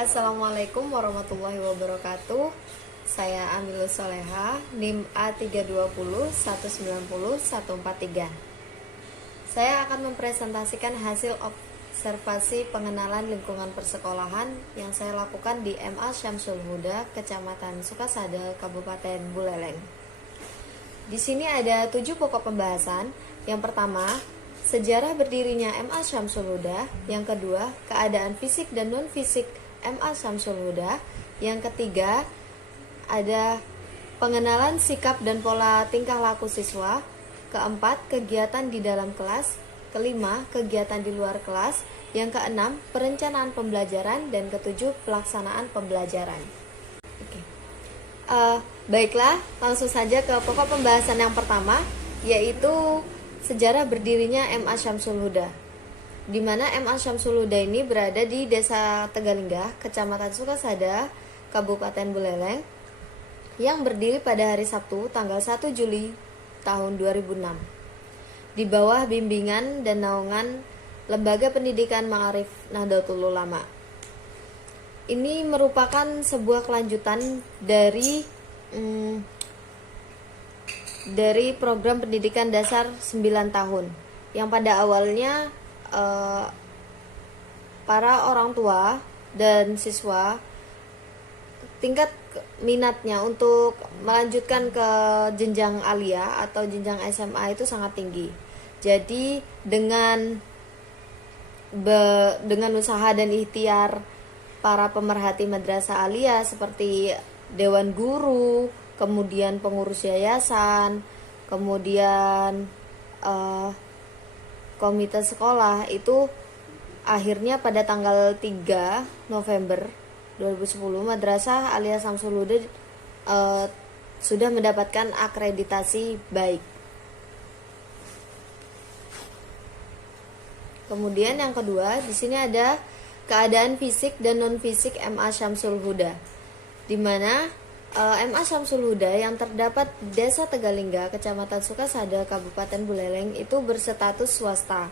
Assalamualaikum warahmatullahi wabarakatuh. Saya Amilus Soleha, NIM A320190143. Saya akan mempresentasikan hasil observasi pengenalan lingkungan persekolahan yang saya lakukan di MA Syamsul Huda, Kecamatan Sukasada, Kabupaten Buleleng. Di sini ada 7 pokok pembahasan. Yang pertama, sejarah berdirinya MA Syamsul Huda. Yang kedua, keadaan fisik dan non-fisik MA Syamsul Huda. Yang ketiga, ada pengenalan sikap dan pola tingkah laku siswa. Keempat, kegiatan di dalam kelas. Kelima, kegiatan di luar kelas. Yang keenam, perencanaan pembelajaran. Dan ketujuh, pelaksanaan pembelajaran. Baiklah, langsung saja ke pokok pembahasan yang pertama, yaitu sejarah berdirinya MA Syamsul Huda. Di mana MA Syamsul Huda ini berada di Desa Tegalinggah, Kecamatan Sukasada, Kabupaten Buleleng, yang berdiri pada hari Sabtu, tanggal 1 Juli tahun 2006. Di bawah bimbingan dan naungan Lembaga Pendidikan Ma'arif Nahdlatul Ulama. Ini merupakan sebuah kelanjutan dari program pendidikan dasar 9 tahun yang pada awalnya para orang tua dan siswa tingkat minatnya untuk melanjutkan ke jenjang alia atau jenjang SMA itu sangat tinggi. Jadi dengan usaha dan ikhtiar para pemerhati madrasah alia seperti dewan guru, kemudian pengurus yayasan, kemudian komite sekolah, itu akhirnya pada tanggal 3 November 2010 Madrasah Alia Syamsul Huda sudah mendapatkan akreditasi baik. Kemudian yang kedua, di sini ada keadaan fisik dan non fisik MA Syamsul Huda, di mana MA Syamsul Huda yang terdapat di Desa Tegalinggah, Kecamatan Sukasada, Kabupaten Buleleng itu berstatus swasta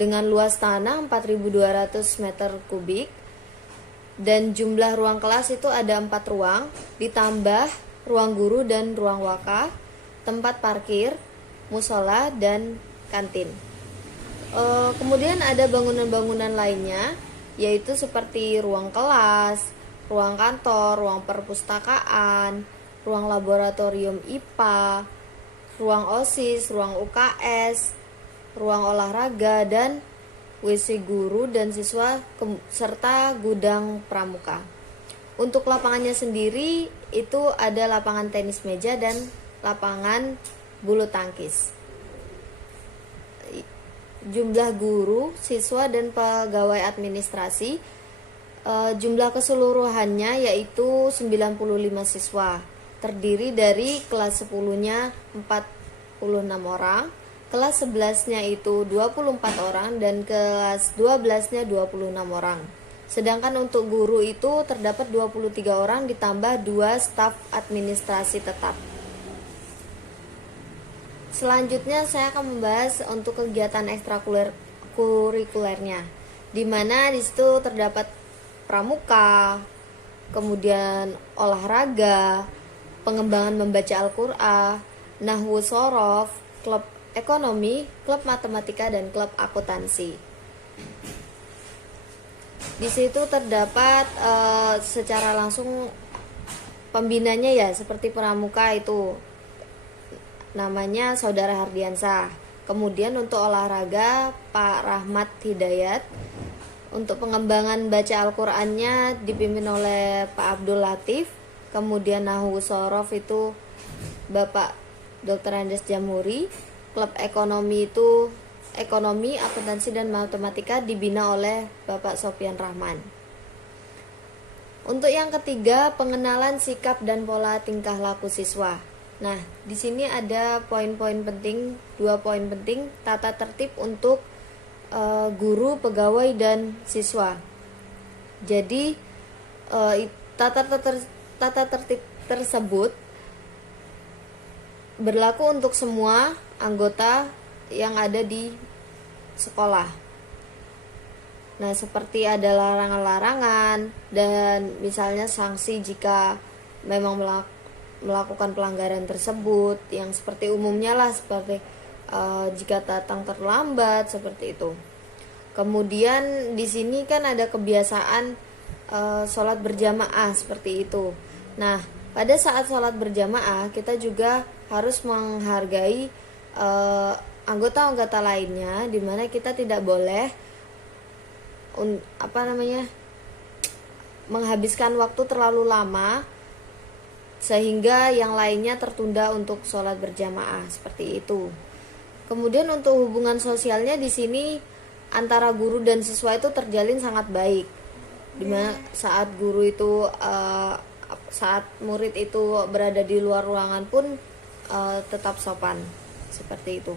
dengan luas tanah 4.200 meter kubik dan jumlah ruang kelas itu ada 4 ruang, ditambah ruang guru dan ruang waka, tempat parkir, musola, dan kantin. Kemudian ada bangunan-bangunan lainnya, yaitu seperti ruang kelas, ruang kantor, ruang perpustakaan, ruang laboratorium IPA, ruang OSIS, ruang UKS, ruang olahraga, dan WC guru dan siswa, serta gudang pramuka. Untuk lapangannya sendiri itu ada lapangan tenis meja dan lapangan bulu tangkis. Jumlah guru, siswa, dan pegawai administrasi, jumlah keseluruhannya yaitu 95 siswa, terdiri dari kelas 10-nya 46 orang, kelas 11-nya itu 24 orang, dan kelas 12-nya 26 orang. Sedangkan untuk guru itu terdapat 23 orang ditambah 2 staf administrasi tetap. Selanjutnya saya akan membahas untuk kegiatan ekstrakurikulernya, di mana di situ terdapat pramuka, kemudian olahraga, pengembangan membaca Al-Qur'an, nahwu shorof, klub ekonomi, klub matematika, dan klub akuntansi. Di situ terdapat secara langsung pembinanya ya, seperti pramuka itu namanya Saudara Hardiansah. Kemudian untuk olahraga Pak Rahmat Hidayat. Untuk pengembangan baca Al-Qur'annya dipimpin oleh Pak Abdul Latif. Kemudian nahwu shorof itu Bapak Dr. Andes Jamhuri. Klub ekonomi itu ekonomi, akuntansi, dan matematika dibina oleh Bapak Sofyan Rahman. Untuk yang ketiga, pengenalan sikap dan pola tingkah laku siswa. Nah, di sini ada poin-poin penting, 2 poin penting tata tertib untuk guru, pegawai, dan siswa. Jadi tata tertib tersebut berlaku untuk semua anggota yang ada di sekolah. Nah, seperti ada larangan-larangan dan misalnya sanksi jika memang melakukan pelanggaran tersebut, yang seperti umumnya lah, seperti jika datang terlambat seperti itu. Kemudian di sini kan ada kebiasaan sholat berjamaah seperti itu. Nah, pada saat sholat berjamaah kita juga harus menghargai anggota-anggota lainnya, di mana kita tidak boleh menghabiskan waktu terlalu lama sehingga yang lainnya tertunda untuk sholat berjamaah seperti itu. Kemudian untuk hubungan sosialnya di sini antara guru dan siswa itu terjalin sangat baik, dimana saat guru itu saat murid itu berada di luar ruangan pun tetap sopan seperti itu.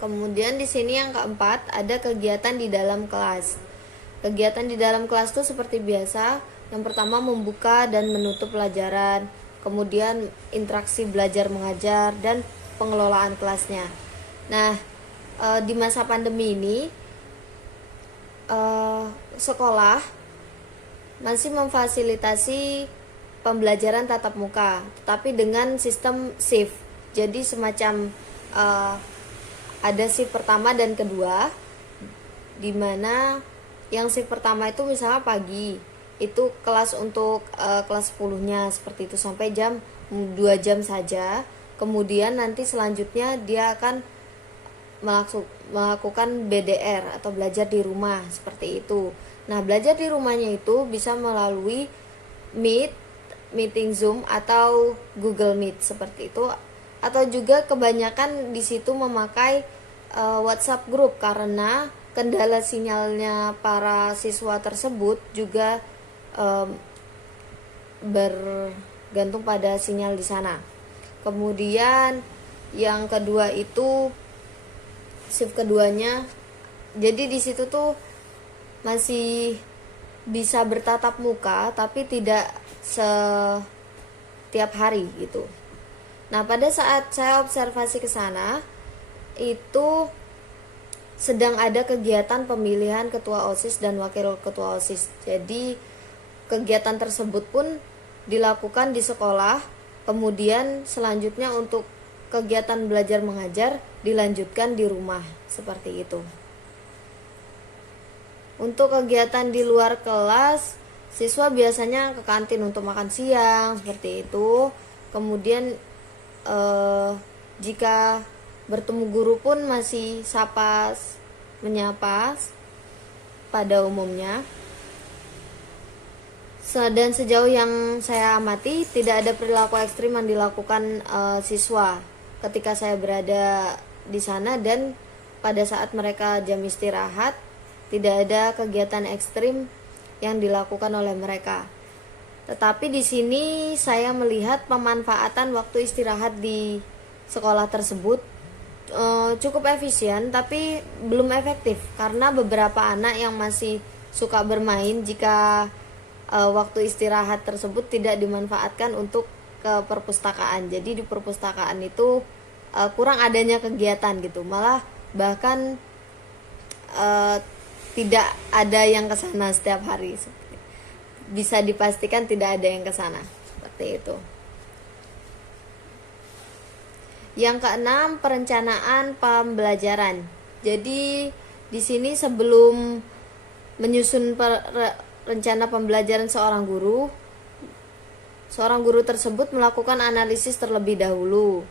Kemudian di sini yang keempat ada kegiatan di dalam kelas. Kegiatan di dalam kelas itu seperti biasa. Yang pertama membuka dan menutup pelajaran, kemudian interaksi belajar mengajar dan pengelolaan kelasnya. Nah, di masa pandemi ini sekolah masih memfasilitasi pembelajaran tatap muka, tetapi dengan sistem shift. Jadi semacam ada shift pertama dan kedua, di mana yang shift pertama itu misalnya pagi, itu kelas untuk kelas 10-nya seperti itu sampai jam 2 jam saja. Kemudian nanti selanjutnya dia akan melakukan BDR atau belajar di rumah seperti itu. Nah, belajar di rumahnya itu bisa melalui Meet, meeting Zoom atau Google Meet seperti itu, atau juga kebanyakan di situ memakai WhatsApp group karena kendala sinyalnya para siswa tersebut juga bergantung pada sinyal di sana. Kemudian yang kedua itu shift keduanya, jadi di situ tuh masih bisa bertatap muka tapi tidak setiap hari gitu. Nah, pada saat saya observasi ke sana itu sedang ada kegiatan pemilihan ketua OSIS dan wakil ketua OSIS. Jadi kegiatan tersebut pun dilakukan di sekolah, kemudian selanjutnya untuk kegiatan belajar mengajar dilanjutkan di rumah seperti itu. Untuk kegiatan di luar kelas, siswa biasanya ke kantin untuk makan siang seperti itu. Kemudian jika bertemu guru pun masih sapa menyapa pada umumnya. Dan sejauh yang saya amati tidak ada perilaku ekstrim yang dilakukan siswa ketika saya berada di sana, dan pada saat mereka jam istirahat tidak ada kegiatan ekstrim yang dilakukan oleh mereka. Tetapi di sini saya melihat pemanfaatan waktu istirahat di sekolah tersebut cukup efisien tapi belum efektif karena beberapa anak yang masih suka bermain jika waktu istirahat tersebut tidak dimanfaatkan untuk ke perpustakaan. Jadi di perpustakaan itu kurang adanya kegiatan gitu, malah bahkan tidak ada yang ke sana setiap hari. Bisa dipastikan tidak ada yang ke sana seperti itu. Yang keenam, perencanaan pembelajaran. Jadi di sini sebelum menyusun rencana pembelajaran seorang guru tersebut melakukan analisis terlebih dahulu.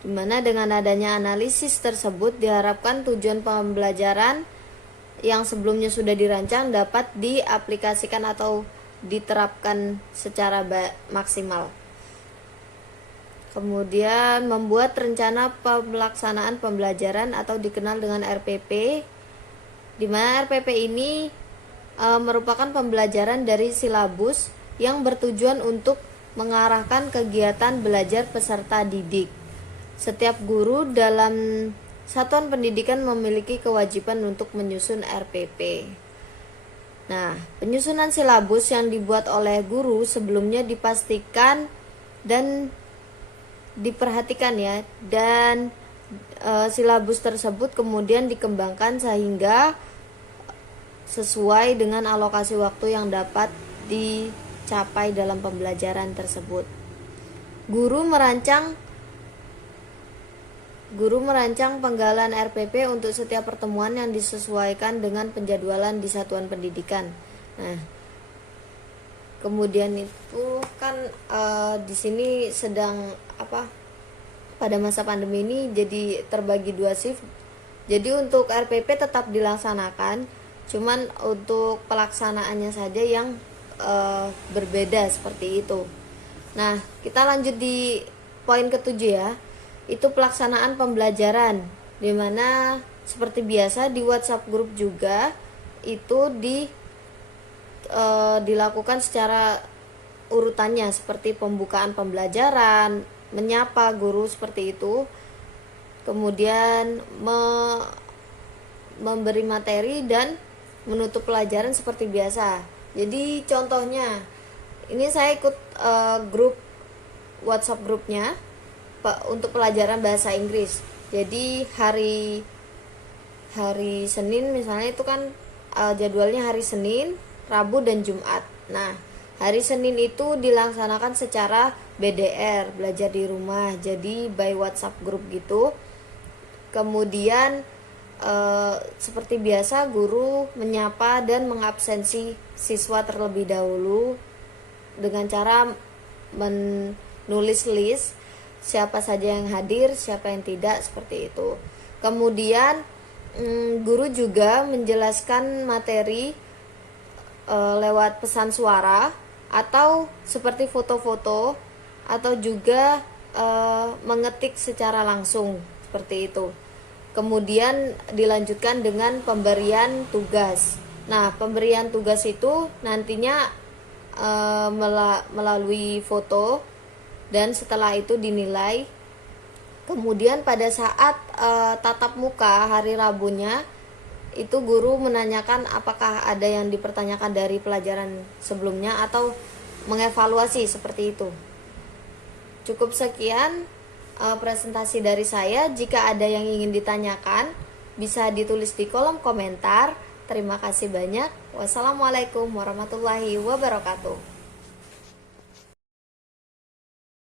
Dimana dengan adanya analisis tersebut diharapkan tujuan pembelajaran yang sebelumnya sudah dirancang dapat diaplikasikan atau diterapkan secara maksimal. Kemudian membuat rencana pelaksanaan pembelajaran atau dikenal dengan RPP, di mana RPP ini merupakan pembelajaran dari silabus yang bertujuan untuk mengarahkan kegiatan belajar peserta didik. Setiap guru dalam satuan pendidikan memiliki kewajiban untuk menyusun RPP. Nah, penyusunan silabus yang dibuat oleh guru sebelumnya dipastikan dan diperhatikan ya, dan silabus tersebut kemudian dikembangkan sehingga sesuai dengan alokasi waktu yang dapat dicapai dalam pembelajaran tersebut. Guru merancang penggalan RPP untuk setiap pertemuan yang disesuaikan dengan penjadwalan di satuan pendidikan. Nah, kemudian itu kan di sini sedang pada masa pandemi ini jadi terbagi 2 shift. Jadi untuk RPP tetap dilaksanakan, cuman untuk pelaksanaannya saja yang berbeda seperti itu. Nah, kita lanjut di poin ke-7 ya. Itu pelaksanaan pembelajaran, dimana seperti biasa di WhatsApp grup juga itu dilakukan secara urutannya, seperti pembukaan pembelajaran, menyapa guru seperti itu, kemudian memberi materi dan menutup pelajaran seperti biasa. Jadi contohnya ini saya ikut grup WhatsApp grupnya untuk pelajaran bahasa Inggris. Jadi hari Senin misalnya itu kan jadwalnya hari Senin, Rabu dan Jumat. Nah, hari Senin itu dilaksanakan secara BDR, belajar di rumah, jadi by WhatsApp group gitu. Kemudian seperti biasa guru menyapa dan mengabsensi siswa terlebih dahulu dengan cara menulis list siapa saja yang hadir, siapa yang tidak, seperti itu. Kemudian guru juga menjelaskan materi lewat pesan suara atau seperti foto-foto, atau juga mengetik secara langsung seperti itu. Kemudian dilanjutkan dengan pemberian tugas. Nah, pemberian tugas itu nantinya melalui foto, dan setelah itu dinilai. Kemudian pada saat tatap muka hari Rabunya itu guru menanyakan apakah ada yang dipertanyakan dari pelajaran sebelumnya atau mengevaluasi seperti itu. Cukup sekian presentasi dari saya. Jika ada yang ingin ditanyakan bisa ditulis di kolom komentar. Terima kasih banyak. Wassalamualaikum warahmatullahi wabarakatuh.